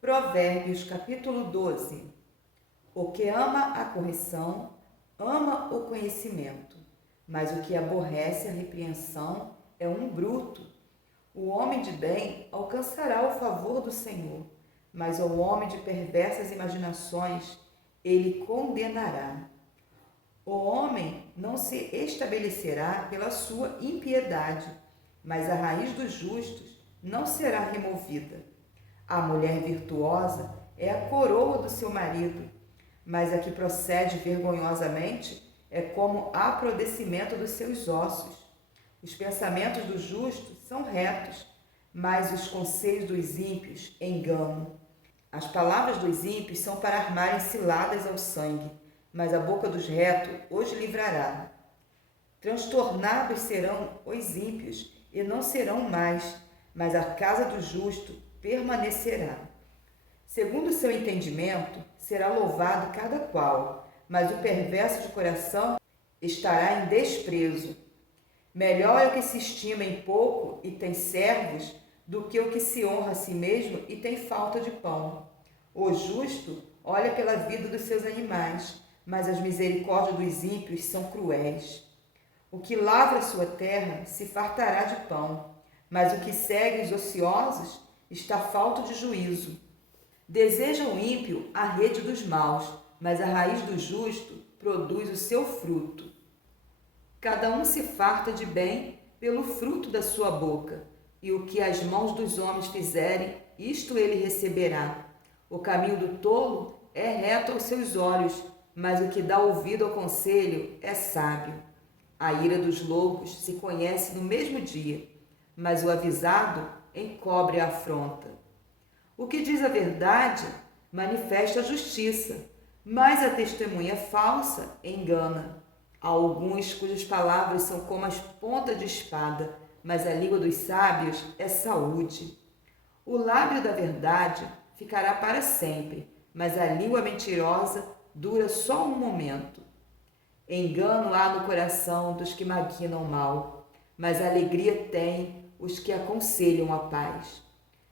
Provérbios capítulo 12. O que ama a correção, ama o conhecimento, mas o que aborrece a repreensão é um bruto. O homem de bem alcançará o favor do Senhor, mas ao homem de perversas imaginações ele condenará. O homem não se estabelecerá pela sua impiedade, mas a raiz dos justos não será removida. A mulher virtuosa é a coroa do seu marido, mas a que procede vergonhosamente é como aprodecimento dos seus ossos. Os pensamentos do justo são retos, mas os conselhos dos ímpios enganam. As palavras dos ímpios são para armarem ciladas ao sangue, mas a boca dos retos os livrará. Transtornados serão os ímpios e não serão mais, mas a casa do justo permanecerá. Segundo o seu entendimento, será louvado cada qual, mas o perverso de coração estará em desprezo. Melhor é o que se estima em pouco e tem servos, do que o que se honra a si mesmo e tem falta de pão. O justo olha pela vida dos seus animais, mas as misericórdias dos ímpios são cruéis. O que lavra sua terra se fartará de pão, mas o que segue os ociosos está falto de juízo. Deseja o ímpio a rede dos maus, mas a raiz do justo produz o seu fruto. Cada um se farta de bem pelo fruto da sua boca, e o que as mãos dos homens fizerem, isto ele receberá. O caminho do tolo é reto aos seus olhos, mas o que dá ouvido ao conselho é sábio. A ira dos loucos se conhece no mesmo dia, mas o avisado encobre a afronta. O que diz a verdade manifesta a justiça, mas a testemunha falsa engana. Há alguns cujas palavras são como as pontas de espada, mas a língua dos sábios é saúde. O lábio da verdade ficará para sempre, mas a língua mentirosa dura só um momento. Engano há no coração dos que maquinam mal, mas a alegria tem os que aconselham a paz.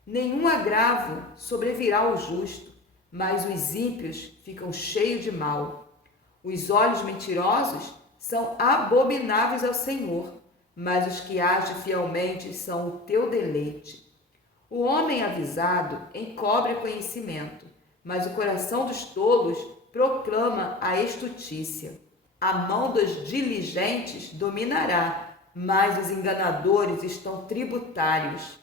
Nenhum agravo sobrevirá ao justo, mas os ímpios ficam cheios de mal. Os olhos mentirosos são abomináveis ao Senhor, mas os que agem fielmente são o teu deleite. O homem avisado encobre conhecimento, mas o coração dos tolos proclama a estutícia. A mão dos diligentes dominará, mas os enganadores estão tributários.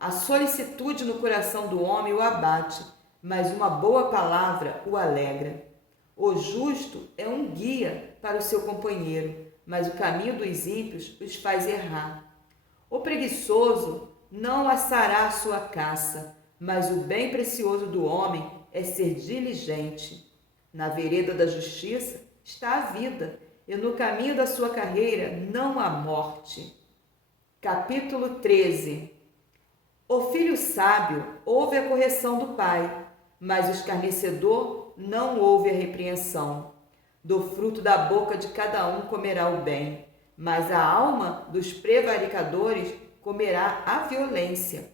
A solicitude no coração do homem o abate, mas uma boa palavra o alegra. O justo é um guia para o seu companheiro, mas o caminho dos ímpios os faz errar. O preguiçoso não assará a sua caça, mas o bem precioso do homem é ser diligente. Na vereda da justiça está a vida, e no caminho da sua carreira não há morte. Capítulo 13. O filho sábio ouve a correção do pai, mas o escarnecedor não ouve a repreensão. Do fruto da boca de cada um comerá o bem, mas a alma dos prevaricadores comerá a violência.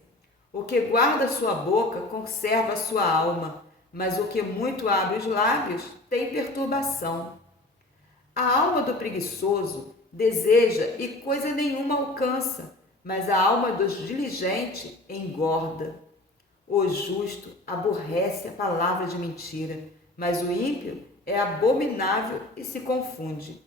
O que guarda sua boca conserva sua alma, mas o que muito abre os lábios tem perturbação. A alma do preguiçoso deseja e coisa nenhuma alcança, mas a alma dos diligentes engorda. O justo aborrece a palavra de mentira, mas o ímpio é abominável e se confunde.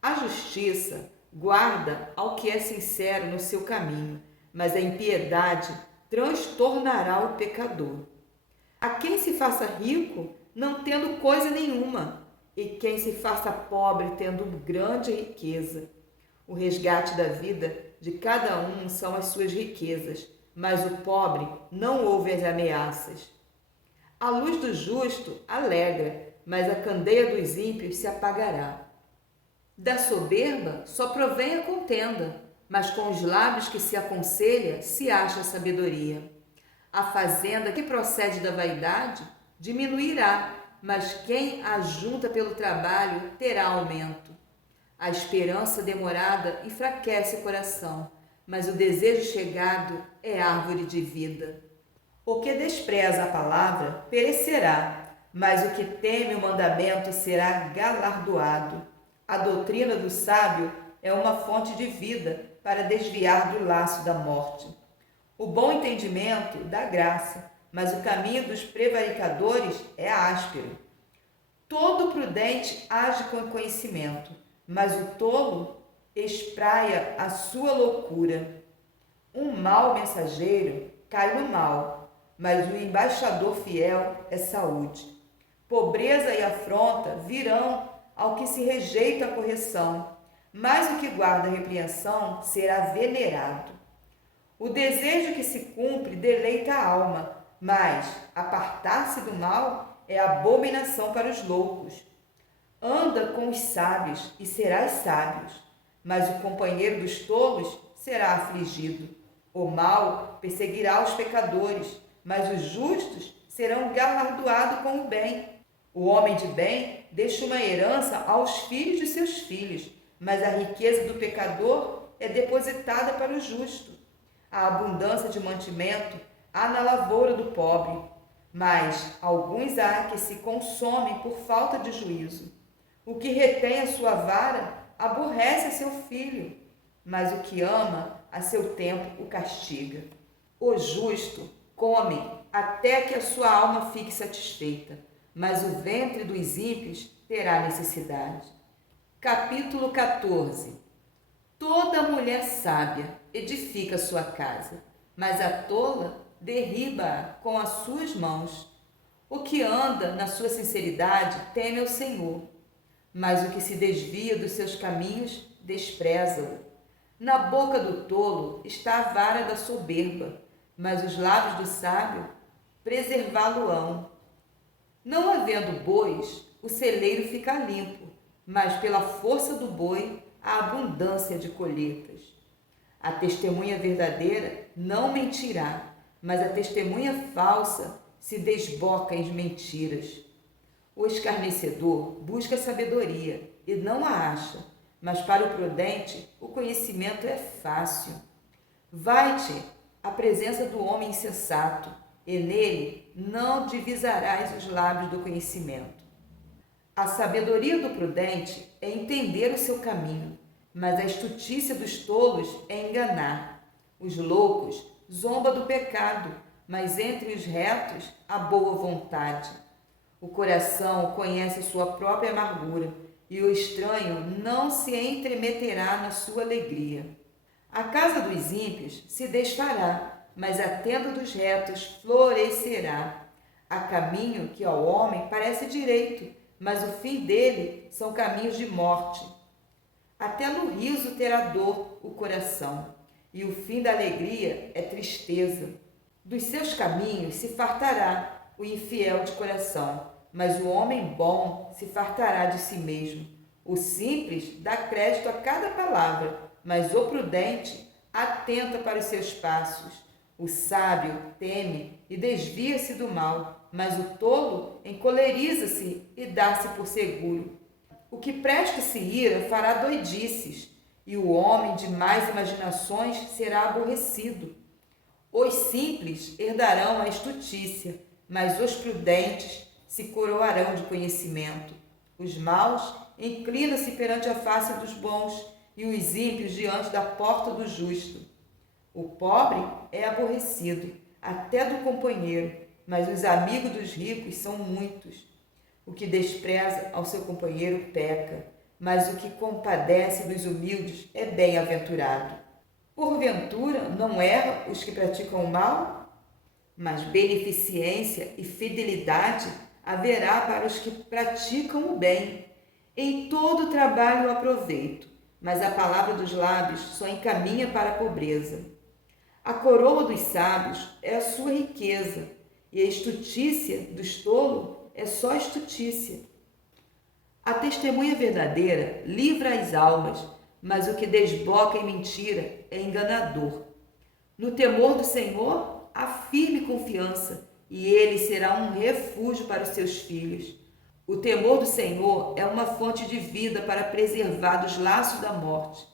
A justiça guarda ao que é sincero no seu caminho, mas a impiedade transtornará o pecador. A quem se faça rico, não tendo coisa nenhuma, e quem se faça pobre, tendo grande riqueza. O resgate da vida de cada um são as suas riquezas, mas o pobre não ouve as ameaças. A luz do justo alegra, mas a candeia dos ímpios se apagará. Da soberba só provém a contenda, mas com os lábios que se aconselha se acha a sabedoria. A fazenda que procede da vaidade diminuirá, mas quem a junta pelo trabalho terá aumento. A esperança demorada enfraquece o coração, mas o desejo chegado é árvore de vida. O que despreza a palavra perecerá, mas o que teme o mandamento será galardoado. A doutrina do sábio é uma fonte de vida para desviar do laço da morte. O bom entendimento dá graça, mas o caminho dos prevaricadores é áspero. Todo prudente age com conhecimento, mas o tolo espraia a sua loucura. Um mau mensageiro cai no mal, mas o embaixador fiel é saúde. Pobreza e afronta virão ao que se rejeita a correção, mas o que guarda a repreensão será venerado. O desejo que se cumpre deleita a alma, mas apartar-se do mal é abominação para os loucos. Anda com os sábios e serás sábios, mas o companheiro dos tolos será afligido. O mal perseguirá os pecadores, mas os justos serão galardoados com o bem. O homem de bem deixa uma herança aos filhos de seus filhos, mas a riqueza do pecador é depositada para o justo. A abundância de mantimento há na lavoura do pobre, mas alguns há que se consomem por falta de juízo. O que retém a sua vara aborrece a seu filho, mas o que ama a seu tempo o castiga. O justo come até que a sua alma fique satisfeita, mas o ventre dos ímpios terá necessidade. Capítulo 14. Toda mulher sábia edifica sua casa, mas a tola derriba-a com as suas mãos. O que anda na sua sinceridade teme ao Senhor, mas o que se desvia dos seus caminhos despreza-o. Na boca do tolo está a vara da soberba, mas os lábios do sábio preservá-lo-ão. Não havendo bois, o celeiro fica limpo, mas pela força do boi há abundância de colheitas. A testemunha verdadeira não mentirá, mas a testemunha falsa se desboca em mentiras. O escarnecedor busca sabedoria e não a acha, mas para o prudente o conhecimento é fácil. Vai-te à presença do homem insensato, e nele não divisarás os lábios do conhecimento. A sabedoria do prudente é entender o seu caminho, mas a astutícia dos tolos é enganar. Os loucos zombam do pecado, mas entre os retos há boa vontade. O coração conhece a sua própria amargura, e o estranho não se entremeterá na sua alegria. A casa dos ímpios se desfará, mas a tenda dos retos florescerá. Há caminho que ao homem parece direito, mas o fim dele são caminhos de morte. Até no riso terá dor o coração, e o fim da alegria é tristeza. Dos seus caminhos se fartará o infiel de coração, mas o homem bom se fartará de si mesmo. O simples dá crédito a cada palavra, mas o prudente atenta para os seus passos. O sábio teme e desvia-se do mal, mas o tolo encoleriza-se e dá-se por seguro. O que presta se ira fará doidices, e o homem de mais imaginações será aborrecido. Os simples herdarão a estutícia, mas os prudentes se coroarão de conhecimento. Os maus inclinam-se perante a face dos bons, e os ímpios diante da porta do justo. O pobre é aborrecido, até do companheiro, mas os amigos dos ricos são muitos. O que despreza ao seu companheiro peca, mas o que compadece dos humildes é bem-aventurado. Porventura não erram os que praticam o mal? Mas beneficência e fidelidade haverá para os que praticam o bem. Em todo trabalho aproveito, mas a palavra dos lábios só encaminha para a pobreza. A coroa dos sábios é a sua riqueza, e a estutícia dos tolos é só estutícia. A testemunha verdadeira livra as almas, mas o que desboca em mentira é enganador. No temor do Senhor há firme confiança, e ele será um refúgio para os seus filhos. O temor do Senhor é uma fonte de vida para preservar dos laços da morte.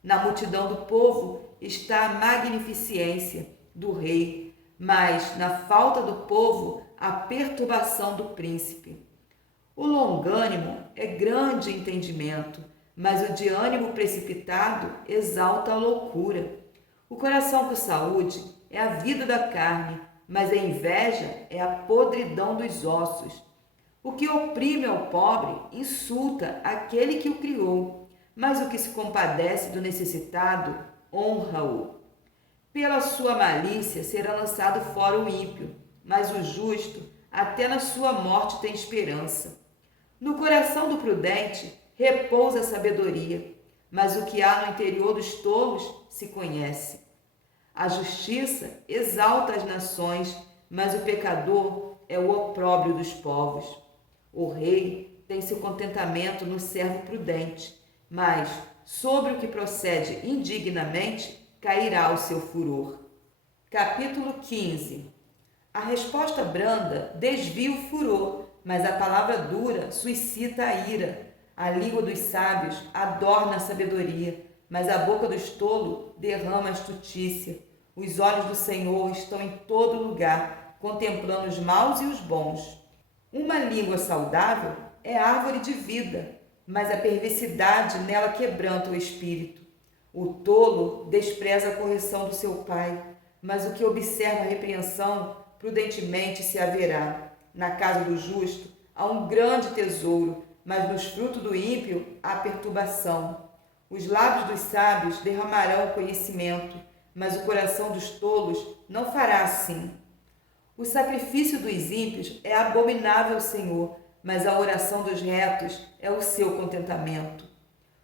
Na multidão do povo está a magnificência do rei, mas na falta do povo, a perturbação do príncipe. O longânimo é grande entendimento, mas o de ânimo precipitado exalta a loucura. O coração com saúde é a vida da carne, mas a inveja é a podridão dos ossos. O que oprime ao pobre insulta aquele que o criou, mas o que se compadece do necessitado honra-o. Pela sua malícia será lançado fora o ímpio, mas o justo até na sua morte tem esperança. No coração do prudente repousa a sabedoria, mas o que há no interior dos tolos se conhece. A justiça exalta as nações, mas o pecador é o opróbrio dos povos. O rei tem seu contentamento no servo prudente, mas sobre o que procede indignamente cairá o seu furor. Capítulo 15. A resposta branda desvia o furor, mas a palavra dura suscita a ira. A língua dos sábios adorna a sabedoria, mas a boca dos tolos derrama a astutícia. Os olhos do Senhor estão em todo lugar, contemplando os maus e os bons. Uma língua saudável é árvore de vida, mas a perversidade nela quebranta o espírito. O tolo despreza a correção do seu pai, mas o que observa a repreensão prudentemente se haverá. Na casa do justo há um grande tesouro, mas nos frutos do ímpio há perturbação. Os lábios dos sábios derramarão o conhecimento, mas o coração dos tolos não fará assim. O sacrifício dos ímpios é abominável ao Senhor, mas a oração dos retos é o seu contentamento.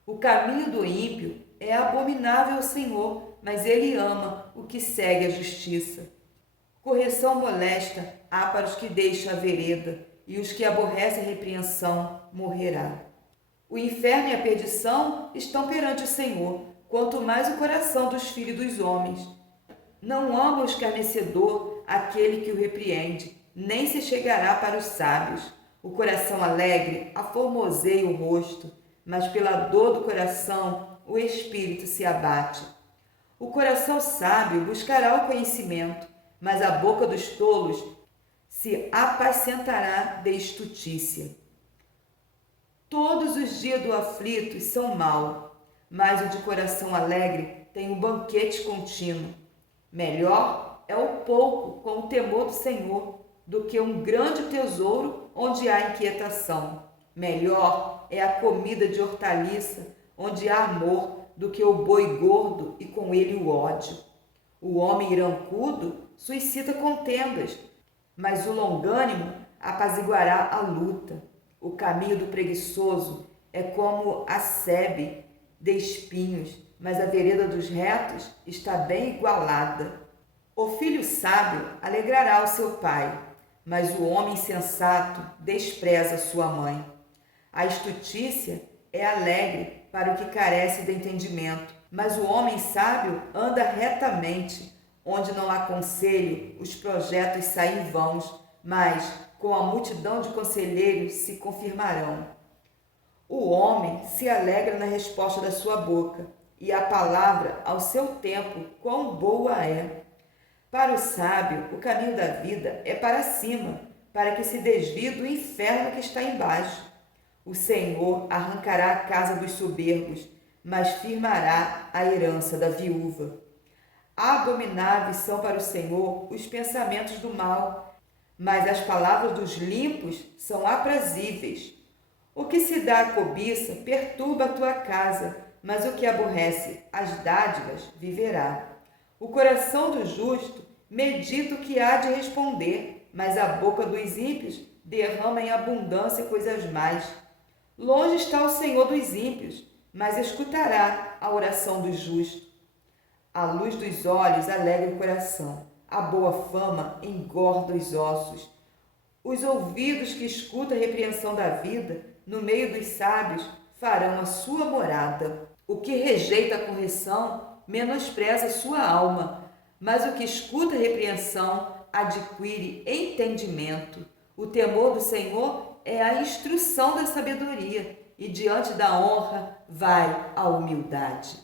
O caminho do ímpio é abominável ao Senhor, mas ele ama o que segue a justiça. Correção molesta há para os que deixam a vereda, e os que aborrecem a repreensão morrerá. O inferno e a perdição estão perante o Senhor, quanto mais o coração dos filhos dos homens. Não ama o escarnecedor aquele que o repreende, nem se chegará para os sábios. O coração alegre aformoseia o rosto, mas pela dor do coração o espírito se abate. O coração sábio buscará o conhecimento, mas a boca dos tolos se apacentará de estutícia. Todos os dias do aflito são maus, mas o de coração alegre tem um banquete contínuo. Melhor é o pouco com o temor do Senhor do que um grande tesouro onde há inquietação. Melhor é a comida de hortaliça onde há amor do que o boi gordo e com ele o ódio. O homem irancudo suscita contendas, mas o longânimo apaziguará a luta. O caminho do preguiçoso é como a sebe de espinhos, mas a vereda dos retos está bem igualada. O filho sábio alegrará o seu pai, mas o homem insensato despreza sua mãe. A estutícia é alegre para o que carece de entendimento, mas o homem sábio anda retamente. Onde não há conselho, os projetos saem vãos, mas com a multidão de conselheiros se confirmarão. O homem se alegra na resposta da sua boca, e a palavra, ao seu tempo, quão boa é. Para o sábio, o caminho da vida é para cima, para que se desvie do inferno que está embaixo. O Senhor arrancará a casa dos soberbos, mas firmará a herança da viúva. Abomináveis são para o Senhor os pensamentos do mal, mas as palavras dos limpos são aprazíveis. O que se dá à cobiça perturba a tua casa, mas o que aborrece as dádivas viverá. O coração do justo medita o que há de responder, mas a boca dos ímpios derrama em abundância coisas más. Longe está o Senhor dos ímpios, mas escutará a oração do justo. A luz dos olhos alegra o coração, a boa fama engorda os ossos. Os ouvidos que escutam a repreensão da vida, no meio dos sábios, farão a sua morada. O que rejeita a correção menospreza a sua alma, mas o que escuta a repreensão adquire entendimento. O temor do Senhor é a instrução da sabedoria, e diante da honra vai a humildade.